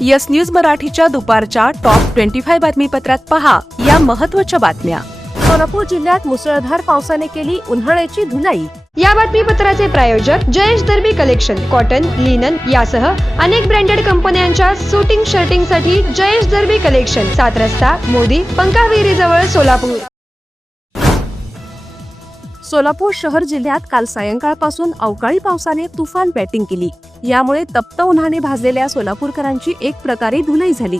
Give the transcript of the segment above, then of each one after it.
Yes news मराठीच्या दुपारच्या top twenty five बातमीपत्रात पहा या महत्त्वाच्या बातम्या. सोलापूर जिल्ह्यात मुसळधार पावसाने केली उन्हाळ्याची धुलाई. या बातमीपत्राचे प्रायोजक Jayesh Darbi collection cotton linen यासह अनेक ब्रँडेड कंपन्यांच्या सुटिंग शर्टिंगसाठी जयेश दर्बी कलेक्शन सात रस्ता मोदी पंकाविरी जवळ सोलापूर. सोलापूर शहर जिल्ह्यात काल सायंकाळपासून अवकाळी पावसाने तुफान बॅटिंग केली. यामुळे तप्त उन्हाने भाजलेल्या सोलापूरकरांची एक प्रकारे धुलाई झाली.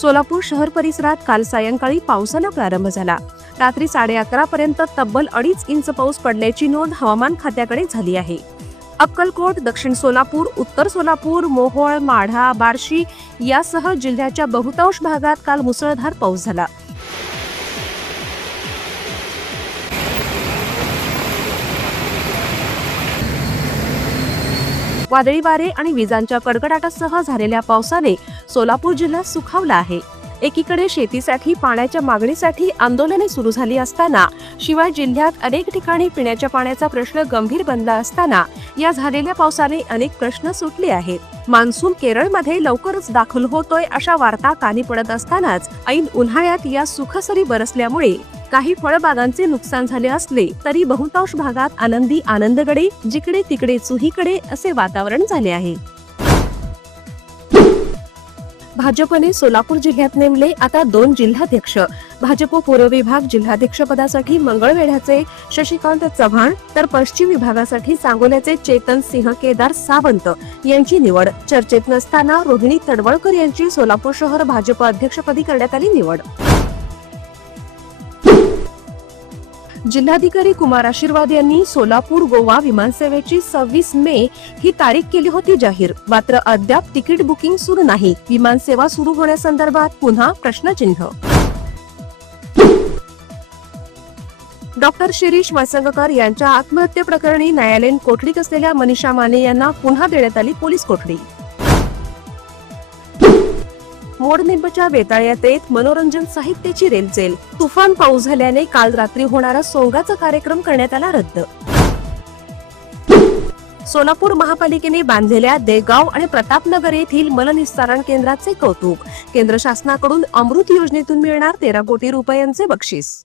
सोलापूर शहर परिसरात काल सायंकाळी पावसानं प्रारंभ झाला. रात्री साडे अकरा पर्यंत तब्बल अडीच इंच पाऊस पडल्याची नोंद हवामान खात्याकडे झाली आहे. अक्कलकोट दक्षिण सोलापूर उत्तर सोलापूर मोहोळ माढा बार्शी यासह जिल्ह्याच्या बहुतांश भागात काल मुसळधार पाऊस झाला. वादळी वारे आणि विजांच्या कडकडाटासह झालेल्या पावसाने सोलापूर जिल्हा सुखावला आहे. एकीकडे शेतीसाठी पाण्याच्या मागणीसाठी आंदोलने सुरू झाली असताना शिवाय जिल्ह्यात अनेक ठिकाणी पिण्याच्या पाण्याचा प्रश्न गंभीर बनला असताना या झालेल्या पावसाने अनेक प्रश्न सुटले आहेत. मान्सून केरळमध्ये लवकरच दाखल होतोय अशा वार्ता कानी पडत असतानाच ऐन उन्हाळ्यात या सुखसरी बरसल्यामुळे काही फळबागांचे नुकसान झाले असले तरी बहुतांश भागात आनंदी आनंदगडे जिकडे तिकडे चुहीकडे असे वातावरण झाले आहे. भाजपने सोलापूर जिल्ह्यात नेमले आता दोन जिल्हाध्यक्ष. भाजप पूर्व विभाग जिल्हाध्यक्ष पदासाठी मंगळवेढ्याचे शशिकांत चव्हाण तर पश्चिम विभागासाठी सांगोल्याचे चेतन सिंह केदार सावंत यांची निवड. चर्चेत नसताना रोहिणी तडवळकर यांची सोलापूर शहर भाजप अध्यक्षपदी करण्यात आली निवड. जिल्हाधिकारी कुमार आशीर्वाद यांनी सोलापूर गोवा विमानसेवेची सव्वीस मे ही तारीख केली होती जाहीर. मात्र अद्याप तिकीट बुकिंग सुरू नाही. विमानसेवा सुरू होण्यासंदर्भात पुन्हा प्रश्नचिन्ह. डॉक्टर शिरीष वासंगकर यांच्या आत्महत्येप्रकरणी न्यायालयीन कोठडीत असलेल्या मनीषा माने यांना पुन्हा देण्यात आली पोलीस कोठडी. मोडनिंबच्या वेताळ्यात मनोरंजन साहित्याची रेलचेल. तुफान पाऊस झाल्याने काल रात्री होणारा सोंगाचा कार्यक्रम करण्यात आला रद्द. सोलापूर महापालिकेने बांधलेल्या देगाव आणि प्रतापनगर येथील मलनिस्तारण केंद्राचे कौतुक. केंद्र शासनाकडून अमृत योजनेतून मिळणार तेरा कोटी रुपयांचे बक्षीस.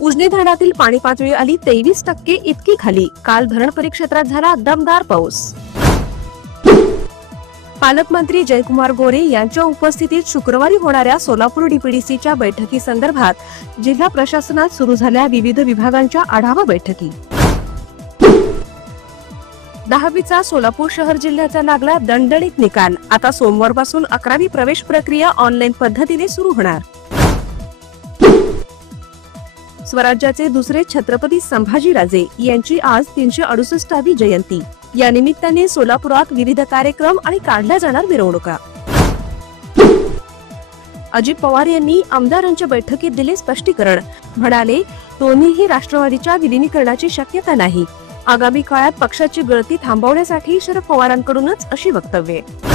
उजनी धरणातील पाणी पातळी आली तेवीस टक्के इतकी खाली. काल धरण परिक्षेत्रात झाला दमदार पाऊस. पालकमंत्री जयकुमार गोरे यांच्या उपस्थितीत शुक्रवारी होणाऱ्या सोलापूर डीपीडीसीच्या बैठकी संदर्भात जिल्हा प्रशासनात सुरू झाल्या विविध विभागांच्या आढावा बैठकी. दहावीचा सोलापूर शहर जिल्ह्याचा लागला दणदणीत निकाल. आता सोमवारपासून अकरावी प्रवेश प्रक्रिया ऑनलाईन पद्धतीने सुरू होणार. स्वराज्याचे दुसरे छत्रपती संभाजीराजे यांची आज तीनशे अडुसष्टावी जयंती. या निमित्ताने सोलापुरात विविध कार्यक्रम आणि काढल्या जाणार मिरवणुका. अजित पवार यांनी आमदारांच्या बैठकीत दिले स्पष्टीकरण. म्हणाले दोन्हीही राष्ट्रवादीच्या विलिनीकरणाची शक्यता नाही. आगामी काळात पक्षाची गळती थांबवण्यासाठी शरद पवारांकडूनच अशी वक्तव्ये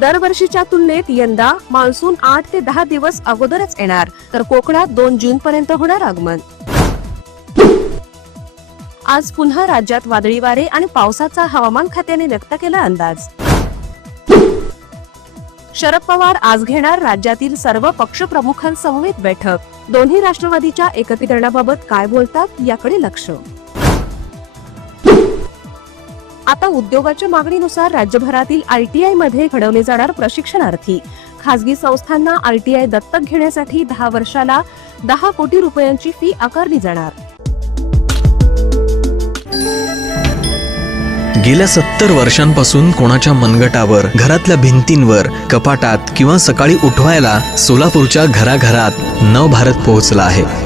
दरवर्षीच्या तुलनेत यंदा मान्सून आठ ते दहा दिवस अगोदरच येणार तर कोकणात दोन जून पर्यंत होणार आगमन. आज पुन्हा राज्यात वादळी वारे आणि पावसाचा हवामान खात्याने व्यक्त केला अंदाज. शरद पवार आज घेणार राज्यातील सर्व पक्षप्रमुखांसमवेत बैठक. दोन्ही राष्ट्रवादीच्या एकत्रीकरणाबाबत काय बोलतात याकडे लक्ष. आता उद्योगाच्या मागणीनुसार राज्यभरातील आयटीआयमध्ये घडवले जाणार प्रशिक्षणार्थी. खासगी संस्थांना आयटीआय दत्तक घेण्यासाठी दहा वर्षाला दहा कोटी रुपयांची फी आकारली जाणार. गेल्या सत्तर वर्षांपासून कोणाच्या मनगटावर घरातल्या भिंतींवर कपाटात किंवा सकाळी उठवायला सोलापूरच्या घराघरात नव भारत पोहोचला आहे.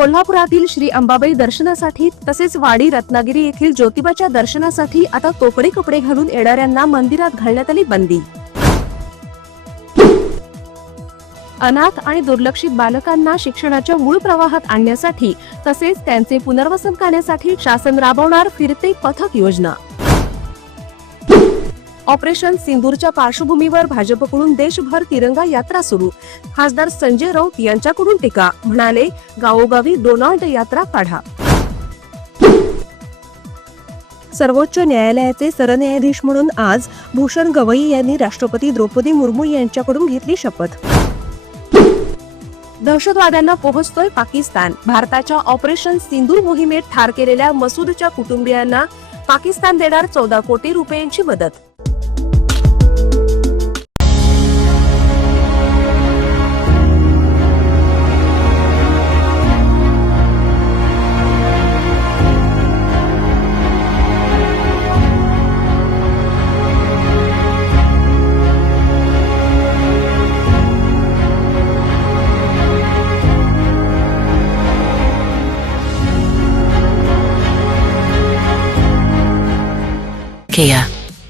कोल्हापुरातील श्री अंबाबाई दर्शनासाठी तसेच वाडी रत्नागिरी येथील ज्योतिबाच्या दर्शनासाठी आता तोकडे कपडे घालून येणाऱ्यांना मंदिरात घालण्यात आली बंदी. अनाथ आणि दुर्लक्षित बालकांना शिक्षणाच्या मूळ प्रवाहात आणण्यासाठी तसेच त्यांचे पुनर्वसन करण्यासाठी शासन राबवणार फिरते पथक योजना. ऑपरेशन सिंदूरच्या पार्श्वभूमीवर भाजपकडून देशभर तिरंगा यात्रा सुरू. खासदार संजय राऊत यांच्याकडून टीका. म्हणाले गावोगावी डोनाल्ड यात्रा काढा. सर्वोच्च न्यायालयाचे सरन्यायाधीश म्हणून आज भूषण गवई यांनी राष्ट्रपती द्रौपदी मुर्मू यांच्याकडून घेतली शपथ. दहशतवाद्यांना पोहोचतोय पाकिस्तान. भारताच्या ऑपरेशन सिंदूर मोहिमेत ठार केलेल्या मसूदच्या कुटुंबियांना पाकिस्तान देणार चौदा कोटी रुपयांची मदत. Kia,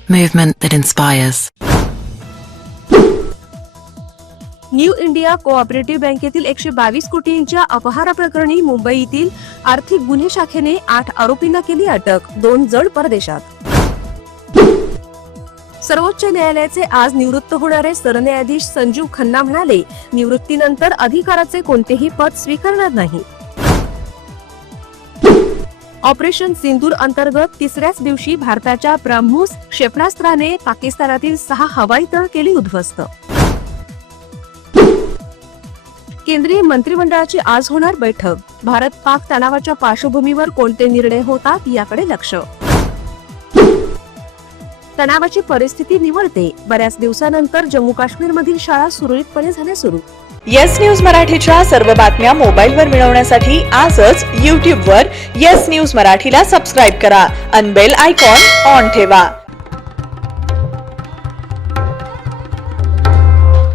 movement that inspires. New India cooperative बँकेतील एकशे बावीस कोटींच्या अपहाराप्रकरणी मुंबईतील आर्थिक गुन्हे शाखेने आठ आरोपींना केली अटक दोन जण परदेशात. सर्वोच्च न्यायालयाचे आज निवृत्त होणारे सरन्यायाधीश संजीव खन्ना म्हणाले निवृत्तीनंतर अधिकाराचे कोणतेही पद स्वीकारणार नाही. ऑपरेशन सिंदूर अंतर्गत तिसऱ्याच दिवशी भारताच्या ब्रह्मोस क्षेपणास्त्राने पाकिस्तानातील सहा हवाई तळ केली उद्ध्वस्त. केंद्रीय मंत्रिमंडळाची आज होणार बैठक. भारत पाक तणावाच्या पार्श्वभूमीवर कोणते निर्णय होतात याकडे लक्ष. तणावाची परिस्थिती निवळते. बऱ्याच दिवसानंतर जम्मू काश्मीर मधील शाळा सुरळीतपणे झाल्या सुरू. येस न्यूज मराठीच्या सर्व बातम्या मोबाईलवर मिळवण्यासाठी आजच यूट्यूबवर येस न्यूज मराठीला सबस्क्राईब करा. अनबेल आयकॉन ऑन ठेवा.